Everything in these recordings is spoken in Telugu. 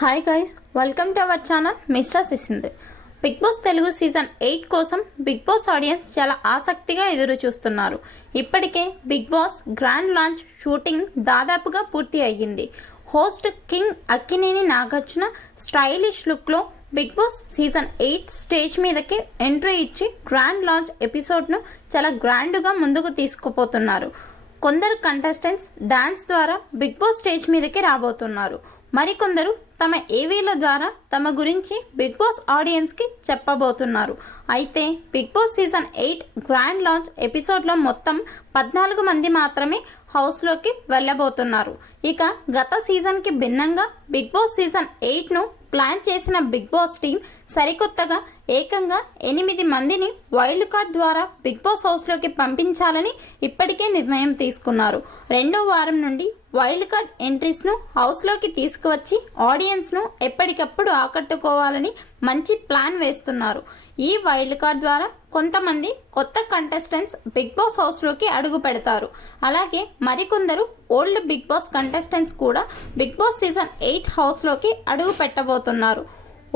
Hi guys, welcome to our channel Mister Sisindri. Bigg Boss Telugu season 8 కోసం బిగ్ బాస్ ఆడియన్స్ చాలా ఆసక్తిగా ఎదురు చూస్తున్నారు. ఇప్పటికే Bigg Boss grand launch shooting దాదాపుగా పూర్తి అయ్యింది. Host king Akkineni Nagarjuna stylish లుక్లో బిగ్ బాస్ సీజన్ 8 స్టేజ్ మీదకి ఎంట్రీ ఇచ్చి గ్రాండ్ లాంచ్ ఎపిసోడ్ను చాలా గ్రాండ్గా ముందుకు తీసుకుపోతున్నారు. కొందరు కంటెస్టెంట్స్ డాన్స్ ద్వారా బిగ్ బాస్ స్టేజ్ మీదకి రాబోతున్నారు. మరికొందరు తమ ఏవీల ద్వారా తమ గురించి బిగ్ బాస్ ఆడియన్స్కి చెప్పబోతున్నారు. అయితే Bigg Boss season 8 grand launch ఎపిసోడ్లో మొత్తం 14 మంది మాత్రమే హౌస్లోకి వెళ్ళబోతున్నారు. ఇక గత సీజన్కి భిన్నంగా బిగ్ బాస్ సీజన్ 8ను ప్లాన్ చేసిన బిగ్ బాస్ టీం సరికొత్తగా ఏకంగా 8 మందిని వైల్డ్ కార్డ్ ద్వారా బిగ్ బాస్ హౌస్లోకి పంపించాలని ఇప్పటికే నిర్ణయం తీసుకున్నారు. రెండో వారం నుండి వైల్డ్ కార్డ్ ఎంట్రీస్ను హౌస్లోకి తీసుకువచ్చి ఆడియన్స్ను ఎప్పటికప్పుడు ఆకట్టుకోవాలని మంచి ప్లాన్ వేస్తున్నారు. ఈ వైల్డ్ కార్డ్ ద్వారా కొంతమంది కొత్త కంటెస్టెంట్స్ బిగ్ బాస్ హౌస్లోకి అడుగు పెడతారు. అలాగే మరికొందరు ఓల్డ్ బిగ్ బాస్ కంటెస్టెంట్స్ కూడా బిగ్ బాస్ సీజన్ 8 హౌస్లోకి అడుగు పెట్టబోతున్నారు.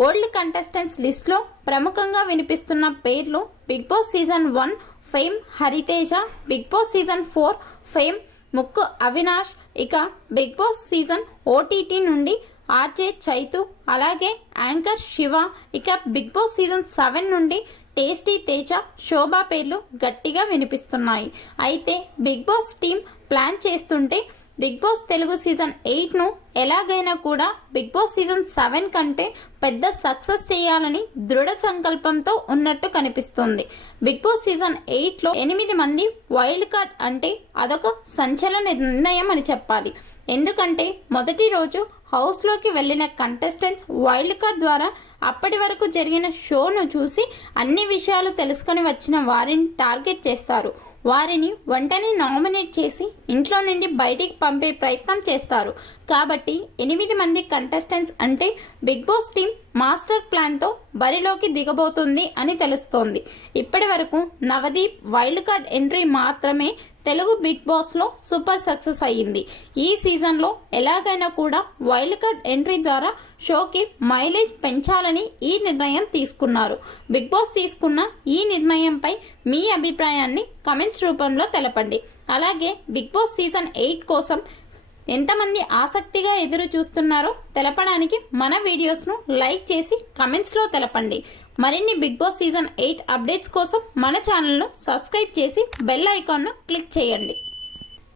ఓల్డ్ కంటెస్టెంట్స్ లిస్ట్లో ప్రముఖంగా వినిపిస్తున్న పేర్లు Bigg Boss season 1 fame Hariteja, Bigg Boss season 4 fame Mukku Avinash, ఇక బిగ్ బాస్ సీజన్ ఓటీటీ నుండి ఆర్జే చైతు, అలాగే యాంకర్ శివ, ఇక బిగ్ బాస్ సీజన్ 7 నుండి టేస్టీ తేజ, శోభా పేర్లు గట్టిగా వినిపిస్తున్నాయి. అయితే బిగ్ బాస్ టీం ప్లాన్ చేస్తుంటే బిగ్ బాస్ తెలుగు సీజన్ 8ను ఎలాగైనా కూడా బిగ్ బాస్ సీజన్ 7 కంటే పెద్ద సక్సెస్ చేయాలని దృఢ సంకల్పంతో ఉన్నట్టు కనిపిస్తోంది. బిగ్ బాస్ సీజన్ 8లో 8 మంది వైల్డ్ కార్డ్ అంటే అదొక సంచలన నిర్ణయం అని చెప్పాలి. ఎందుకంటే మొదటి రోజు హౌస్లోకి వెళ్ళిన కంటెస్టెంట్స్ వైల్డ్ కార్డ్ ద్వారా అప్పటి వరకు జరిగిన షోను చూసి అన్ని విషయాలు తెలుసుకొని వచ్చిన వారిని టార్గెట్ చేస్తారు. వారిని వెంటనే నామినేట్ చేసి ఇంట్లో నుండి బయటికి పంపే ప్రయత్నం చేస్తారు. కాబట్టి 8 మంది కంటెస్టెంట్స్ అంటే బిగ్ బాస్ టీం మాస్టర్ ప్లాన్తో బరిలోకి దిగబోతుంది అని తెలుస్తోంది. ఇప్పటి వరకు నవదీప్ వైల్డ్ కార్డ్ ఎంట్రీ మాత్రమే తెలుగు బిగ్ బాస్లో సూపర్ సక్సెస్ అయ్యింది. ఈ సీజన్లో ఎలాగైనా కూడా వైల్డ్ కార్డ్ ఎంట్రీ ద్వారా షోకి మైలేజ్ పెంచాలని ఈ నిర్ణయం తీసుకున్నారు. బిగ్ బాస్ తీసుకున్న ఈ నిర్ణయంపై మీ అభిప్రాయాన్ని కమెంట్స్ రూపంలో తెలపండి. అలాగే బిగ్ బాస్ సీజన్ 8 కోసం ఎంతమంది ఆసక్తిగా ఎదురు చూస్తున్నారో తెలపడానికి మన వీడియోస్ను లైక్ చేసి కమెంట్స్లో తెలపండి. మరిన్ని బిగ్ బాస్ సీజన్ 8 అప్డేట్స్ కోసం మన ఛానల్ను సబ్స్క్రైబ్ చేసి బెల్ ఐకాన్ను క్లిక్ చేయండి.